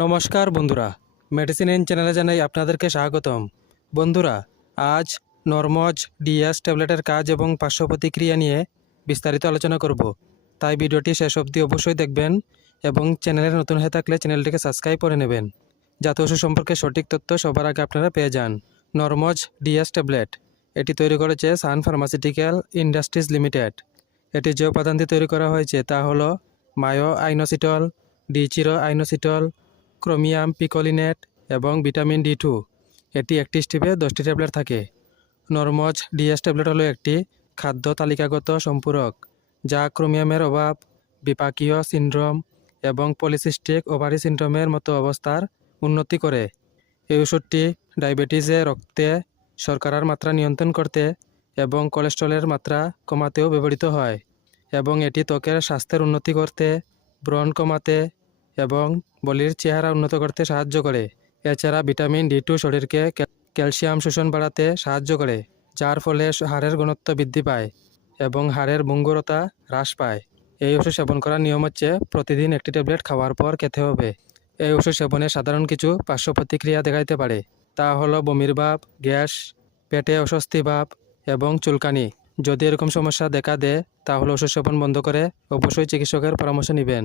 নমস্কার বন্ধুরা। Medicine in চ্যানেলে জানাই আপনাদেরকে স্বাগতম। বন্ধুরা, আজ নর্মজ, ডিএস ট্যাবলেটের কাজ এবং পার্শ্ব প্রতিক্রিয়া নিয়ে বিস্তারিত আলোচনা করব। তাই ভিডিওটি শেষ অবধি অবশ্যই দেখবেন এবং চ্যানেলে নতুন হয়ে থাকলে চ্যানেলটিকে সাবস্ক্রাইব করে নেবেন। যাতে ওষুধ সম্পর্কে সঠিক তথ্য সবার আগে আপনারা পেয়ে যান। নর্মজ, ডিএস ট্যাবলেট। এটি তৈরি করেছে সান ফার্মাসিউটিক্যাল ইন্ডাস্ট্রিজ লিমিটেড। এটি যে উপাদান দিয়ে তৈরি করা হয়েছে তা হলো মায়ো আইনোসিটল ডিচিরো আইনোসিটল ক্রোমিয়াম, পিকোলিনেট এবং ভিটামিন ডি টু। এটি একটি স্টিপে দশটি ট্যাবলেট থাকে। নরমজ ডিএস ট্যাবলেট হলো একটি খাদ্য তালিকাগত সম্পূরক, যা ক্রোমিয়ামের অভাব, বিপাকীয় সিন্ড্রোম এবং পলিসিস্টিক ওভারি সিন্ড্রোমের মতো অবস্থার উন্নতি করে। এই ওষুধটি ডায়াবেটিসে, রক্তে শর্করার মাত্রা নিয়ন্ত্রণ করতে এবং কোলেস্ট্রলের মাত্রা কমাতেও ব্যবহৃত হয় এবং এটি ত্বকের স্বাস্থ্যের উন্নতি করতে, ব্রণ কমাতে এবং বলির চেহারা উন্নত করতে সাহায্য করে। এছাড়া ভিটামিন ডি টু শরীরকে ক্যালসিয়াম শোষণ বাড়াতে সাহায্য করে, যার ফলে হাড়ের ঘনত্ব বৃদ্ধি পায় এবং হাড়ের ভঙ্গুরতা হ্রাস পায়। এই ওষুধ সেবন করার নিয়ম হচ্ছে প্রতিদিন একটি ট্যাবলেট খাওয়ার পর খেতে হবে। এই ওষুধ সেবনে সাধারণ কিছু পার্শ্ব প্রতিক্রিয়া দেখাইতে পারে, তা হলো বমির ভাব, গ্যাস, পেটে অস্বস্তি ভাব এবং চুলকানি। যদি এরকম সমস্যা দেখা দেয়, তাহলে ওষুধ সেবন বন্ধ করে অবশ্যই চিকিৎসকের পরামর্শ নেবেন।